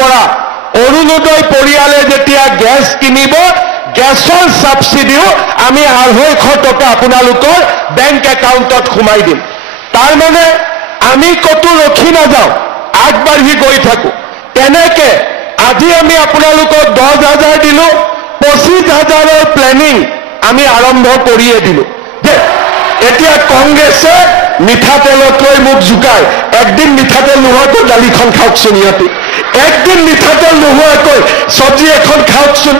পৰা অৰুণোদয় পৰিয়ালে যেতিয়া গেছ কিনিব গেছৰ সাবসিডিও আমি 250 টকা আপোনালোকৰ বেংক একাউণ্টত সোমাই দিম তাৰ মানে আমি কতো ৰখি নাযাওঁ আগবাঢ়ি গৈ থাকো তেনেকে আজি আমি আপোনালোকক 10,000 দিলো 25,000ৰ প্লেনিং আমি আৰম্ভ কৰিয়ে দিলো যে এতিয়া কংগ্ৰেছে মিঠাতেলত লৈ মুখ জুকায় একদিন মিঠাতেল নোহোৱাকৈ দালিখন খাওকচোন ইহঁতে একদিন মিঠাতেল নোহোৱাকৈ চব্জি এখন খাওকচোন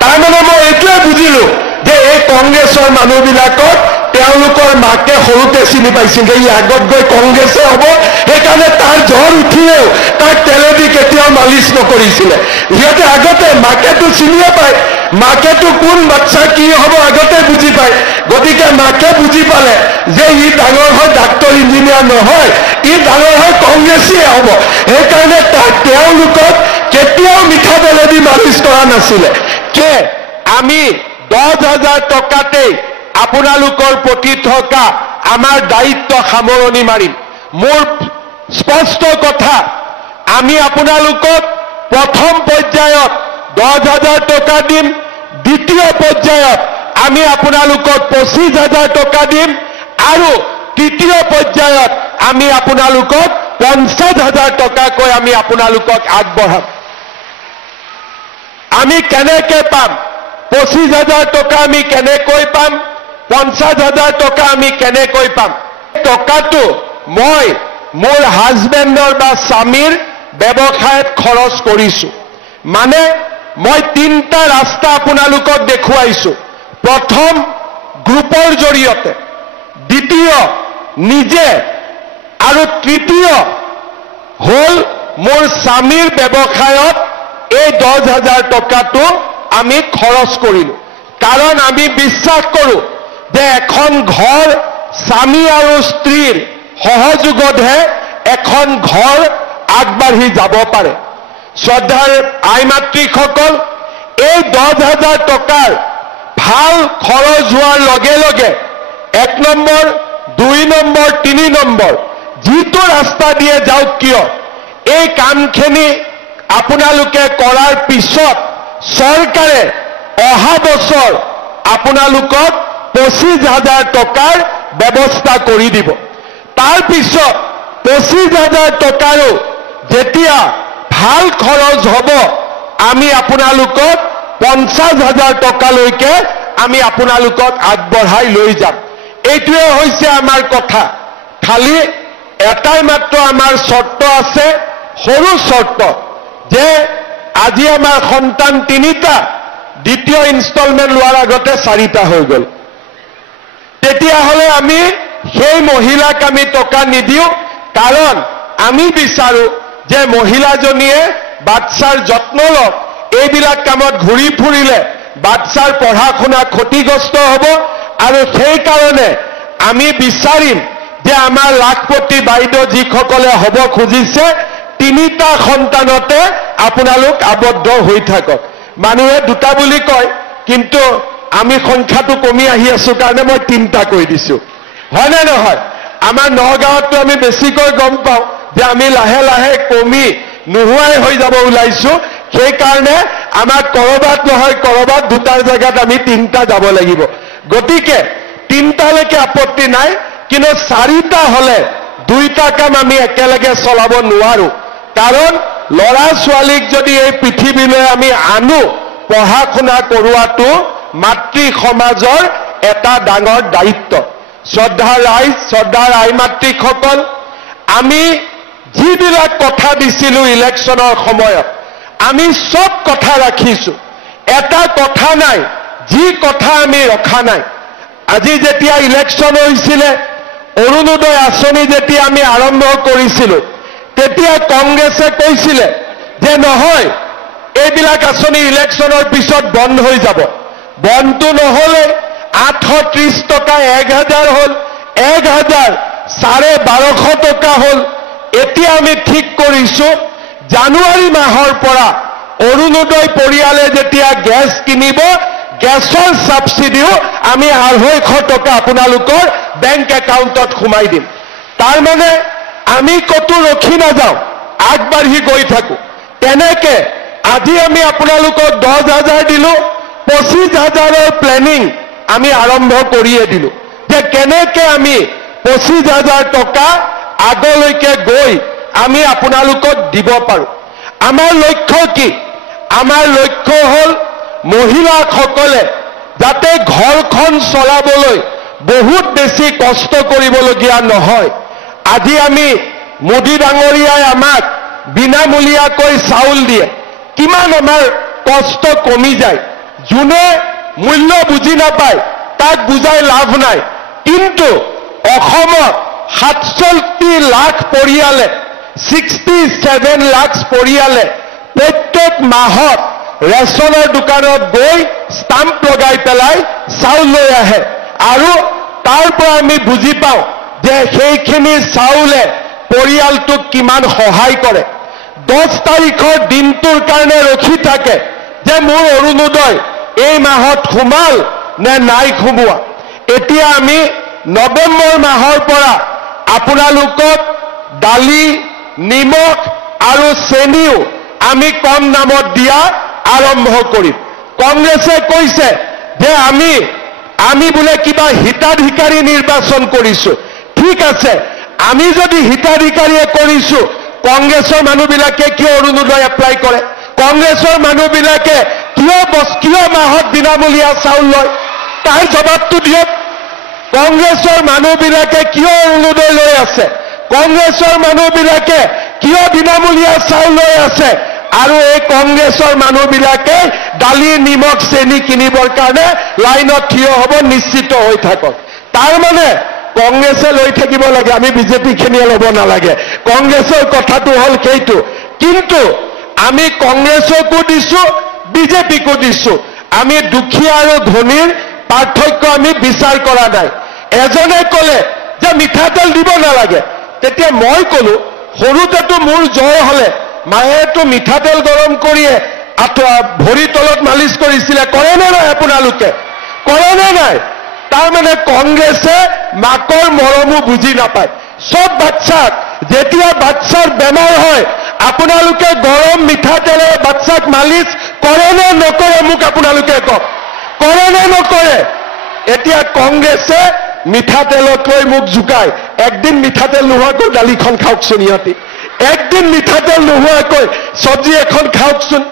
তাৰ মানে মই এইটোৱে বুজিলো যে এই কংগ্ৰেছৰ মানুহবিলাকক তেওঁলোকৰ মাকে সৰুতে চিনি পাইছিল যে ই আগত গৈ কংগ্ৰেছে হ'ব সেইকাৰণে তাৰ জ্বৰ উঠিলেও তাক তেলেদি কেতিয়াও মালিচ নকৰিছিলে সিহঁতে আগতে মাকেতো চিনিয়ে পায় মাকেতো কোন বাচ্চা কি হ'ব আগতে বুজি পায় গতিকে মাকে বুজি পালে যে ই ডাঙৰ হয় ডাক্তৰ ইঞ্জিনিয়াৰ নহয় ই ডাঙৰ হয় কংগ্ৰেছীয়ে হ'ব সেইকাৰণে তাক তেওঁলোকক কেতিয়াও মিঠাতেলেদি মালিচ কৰা নাছিলে যে আমি 10,000 টকাতেই আপোনালোকৰ প্ৰতি থকা আমাৰ দায়িত্ব সামৰণি মাৰিম মোৰ স্পষ্ট কথা আমি আপোনালোকক প্ৰথম পৰ্যায়ত 10,000 টকা দিম দ্বিতীয় পৰ্যায়ত আমি আপোনালোকক 25,000 টকা দিম আৰু তৃতীয় পৰ্যায়ত আমি আপোনালোকক 50,000 টকাকৈ আমি আপোনালোকক আগবঢ়াম আমি কেনেকৈ পাম 25,000 টকা আমি কেনেকৈ পাম 50,000 টকা আমি কেনেকৈ পাম টকাটো মই মোৰ হাজবেণ্ডৰ বা স্বামীৰ ব্যৱসায়ত খৰচ কৰিছো মানে মই তিনিটা ৰাস্তা আপোনালোকক দেখুৱাইছো প্ৰথম গ্ৰুপৰ জৰিয়তে দ্বিতীয় নিজে আৰু তৃতীয় হল মোৰ স্বামীৰ ব্যৱসায়ত এই 10,000 টকাটো আমি খৰচ কৰিলো কাৰণ আমি বিশ্বাস কৰো যে এখন ঘৰ স্বামী আৰু স্ত্ৰীৰ সহযোগতহে এখন ঘৰ আগবাঢ়ি যাব পাৰে শ্ৰদ্ধাৰ আই মাতৃসকল এই 10,000 টকাৰ ভাল খৰচ হোৱাৰ লগে লগে 1 নম্বৰ 2 নম্বৰ 3 নম্বৰ যিটো ৰাস্তা দিয়ে যাওক কিয় এই কামখিনি আপোনালোকে কৰাৰ পিছত চৰকাৰে অহা বছৰ আপোনালোকক 25,000 টকাৰ ব্যৱস্থা কৰি দিব তাৰ পিছত 25,000 টকাৰো যেতিয়া ভাল খৰচ হ'ব আমি আপোনালোকক 50,000 টকালৈকে আমি আপোনালোকক আগবঢ়াই লৈ যাম এইটোৱে হৈছে আমাৰ কথা খালি এটাই মাত্ৰ আমাৰ চৰ্ত আছে সৰু চৰ্ত যে আজি আমাৰ সন্তান 3টা দ্বিতীয় ইনষ্টলমেন্ট লোৱাৰ আগতে 4টা হৈ গ'ল তেতিয়াহ'লে আমি সেই মহিলাক আমি টকা নিদিও কাৰণ আমি বিচাৰো যে মহিলাজনীয়ে বাচ্চাৰ যত্ন লওক এইবিলাক কামত ঘূৰি ফুৰিলে বাচ্চাৰ পঢ়া শুনা ক্ষতিগ্ৰস্ত হ'ব আৰু সেই কাৰণে আমি বিচাৰিম যে আমাৰ লাখপতি বাইদেউ যিসকলে হ'ব খুজিছে 3টা সন্তানতে আপোনালোক আবদ্ধ হৈ থাকক মানুহে 2টা বুলি কয় কিন্তু আমি সংখ্যাটো কমি আহি আছো কাৰণে মই 3টা কৈ দিছো হয় না নহয় আমাৰ নগাঁৱতো আমি বেছিকৈ গম পাওঁ যে আমি লাহে লাহে কমি নোহোৱাই হৈ যাব ওলাইছো সেই কাৰণে আমাৰ কৰবাত নহয় কৰবাত 2টাৰ জায়গাত আমি 3টা যাব লাগিব গতিকে 3টালৈকে আপত্তি নাই কিন্তু 4টা হলে 2টা কাম আমি একেলগে চলাব নোৱাৰো কাৰণ লৰা ছোৱালীক যদি এই পৃথিৱীলৈ আমি আনো পঢ়া শুনা কৰোৱাটো মাতৃ সমাজৰ এটা ডাঙৰ দায়িত্ব শ্ৰদ্ধাৰ আই মাতৃসকল আমি যিবিলাক কথা দিছিলো ইলেকশ্যনৰ সময়ত আমি সব কথা ৰাখিছো এটা কথা নাই যি কথা আমি ৰখা নাই আজি যেতিয়া ইলেকশ্যন হৈছিল অৰুণোদয় আঁচনি যেতিয়া আমি আৰম্ভ কৰিছিলো তেতিয়া কংগ্ৰেছে কৈছিল যে নহয় এইবিলাক আঁচনি ইলেকশ্যনৰ পিছত বন্ধ হৈ যাব বন্ধটো নহলে 830 টকা 1,000 হল 1,000 1250 টকা হল এতিয়া আমি ঠিক কৰিছো জানুৱাৰী মাহৰ পৰা অৰুণোদয় পৰিয়ালে যেতিয়া গেছ কিনিব গেছৰ সাবসিডিও আমি 250 টকা আপোনালোকৰ বেংক একাউণ্টত সোমাই দিম তাৰ মানে আমি কতো ৰখি নাযাওঁ আগবাঢ়ি গৈ থাকো তেনেকে আজি আমি আপোনালোকক 10,000 দিলো 25,000ৰ প্লেনিং আমি আৰম্ভ কৰিয়ে দিলো যে কেনেকে আমি 25,000 টকা আগলৈকে গৈ আমি আপোনালোকক দিব পাৰো আমাৰ লক্ষ্য কি আমাৰ লক্ষ্য হল মহিলাসকলে যাতে ঘৰখন চলাবলৈ বহুত বেছি কষ্ট কৰিবলগীয়া নহয় আজি আমি মোদী ডাঙৰীয়াই আমাক বিনামূলীয়াকৈ চাউল দিয়ে কিমান আমাৰ কষ্ট কমি যায় যোনে মূল্য বুজি নাপায় তাক বুজাই লাভ নাই কিন্তু অসমত 67 লাখ পৰিয়ালে 67 লাখ পৰিয়ালে প্ৰত্যেক মাহত ৰেচনৰ দোকানত গৈ ষ্টাম্প লগাই পেলাই চাউল লৈ আহে আৰু তাৰ পৰা আমি বুজি পাওঁ যে সেইখিনি চাউলে পৰিয়ালটোক কিমান সহায় কৰে 10 তাৰিখৰ দিনটোৰ কাৰণে ৰখি থাকে যে মোৰ অৰুণোদয় এই মাহত সোমাল নে নাই সোমোৱা এতিয়া আমি নৱেম্বৰ মাহৰ পৰা আপোনালোকক দালি নিমখ আৰু চেনিও আমি কম দামত দিয়া আৰম্ভ কৰিম কংগ্ৰেছে কৈছে যে আমি বোলে কিবা হিতাধিকাৰী নিৰ্বাচন কৰিছো ঠিক আছে আমি যদি হিতাধিকাৰীয়ে কৰিছো কংগ্ৰেছৰ মানুহবিলাকে কিয় অৰুণোদয় এপ্লাই কৰে কংগ্ৰেছৰ মানুহবিলাকে কিয় মাহত বিনামূলীয়া চাউল লয় তাৰ জবাবটো দিয়ক কংগ্ৰেছৰ মানুহবিলাকে কিয় অৰুণোদয় লৈ আছে কংগ্ৰেছৰ মানুহবিলাকে কিয় বিনামূলীয়া চাউল লৈ আছে আৰু এই কংগ্ৰেছৰ মানুহবিলাকে দালি নিমখ চেনি কিনিবৰ কাৰণে লাইনত থিয় হ'ব নিশ্চিত হৈ থাকক তাৰ মানে কংগ্ৰেছে লৈ থাকিব লাগে আমি বিজেপি খিনিয়ে ল'ব নালাগে কংগ্ৰেছৰ কথাটো হ'ল সেইটো কিন্তু আমি কংগ্ৰেছকো দিছো বিজেপিকো দিছো আমি দুখীয়া আৰু ধনীৰ পাৰ্থক্য আমি বিচাৰ কৰা নাই এজনে ক'লে যে মিঠাতেল দিব নালাগে তেতিয়া মই ক'লো সৰুতেতো মোৰ জ্বৰ হ'লে মায়েতো মিঠাতেল গৰম কৰিয়ে ভৰি তলত মালিচ কৰিছিলে কৰে নে নাই আপোনালোকে কৰে নে নাই তাৰ মানে কংগ্ৰেছে মাকৰ মৰমো বুজি নাপায় সব বাচ্চাক যেতিয়া বাচ্চাৰ বেমাৰ হয় আপোনালোকে গৰম মিঠাতেলে বাচ্চাক মালিচ কৰে নে নকৰে মোক আপোনালোকে কওক কৰে নে নকৰে এতিয়া কংগ্ৰেছে মিঠাতেলতকৈ মোক জুকায় একদিন মিঠাতেল নোহোৱাকৈ দালিখন খাওকচোন ইহঁতি একদিন মিঠাতেল নোহোৱাকৈ চব্জি এখন খাওকচোন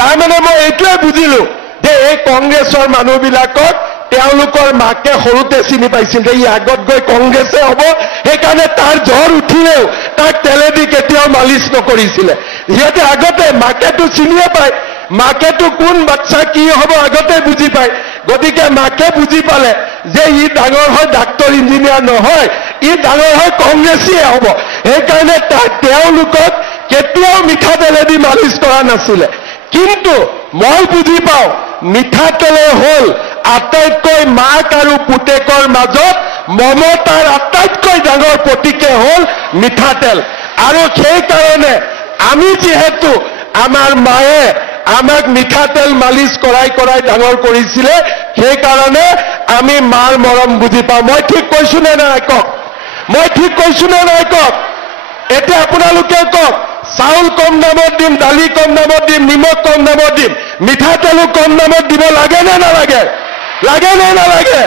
তাৰমানে মই এইটোৱে বুজিলো যে এই কংগ্ৰেছৰ মানুহবিলাকক তেওঁলোকৰ মাকে সৰুতে চিনি পাইছিল যে ই আগত গৈ কংগ্ৰেছে হ'ব সেইকাৰণে তাৰ জ্বৰ উঠিলেও তাক তেলেদি কেতিয়াও মালিচ নকৰিছিলে সিহঁতে আগতে মাকেতো চিনিয়ে পায় মাকেতো কোন বাচ্চা কি হ'ব আগতে বুজি পায় গতিকে মাকে বুজি পালে যে ই ডাঙৰ হয় ডাক্তৰ ইঞ্জিনিয়াৰ নহয় ই ডাঙৰ হয় কংগ্ৰেছীয়ে হ'ব সেইকাৰণে তেওঁলোকক কেতিয়াও মিঠাতেলেদি মালিচ কৰা নাছিলে কিন্তু মই বুজি পাওঁ মিঠাতেলে হ'ল আটাইতকৈ মাক আৰু পুতেকৰ মাজত মমতাৰ আটাইতকৈ ডাঙৰ প্ৰতীকে হ'ল মিঠাতেল আৰু সেইকাৰণে আমি যিহেতু আমাৰ মায়ে আমাক মিঠাতেল মালিচ কৰাই ডাঙৰ কৰিছিলে সেইকাৰণে আমি মাৰ মৰম বুজি পাওঁ মই ঠিক কৈছো নে নাই কওক মই ঠিক কৈছো নে নাই কওক এতিয়া আপোনালোকে কওক চাউল কম দামত দিম দালি কম দামত দিম নিমখ কম দামত দিম মিঠাতেলো কম দামত দিব লাগে নে নালাগে লাগে নে নালাগে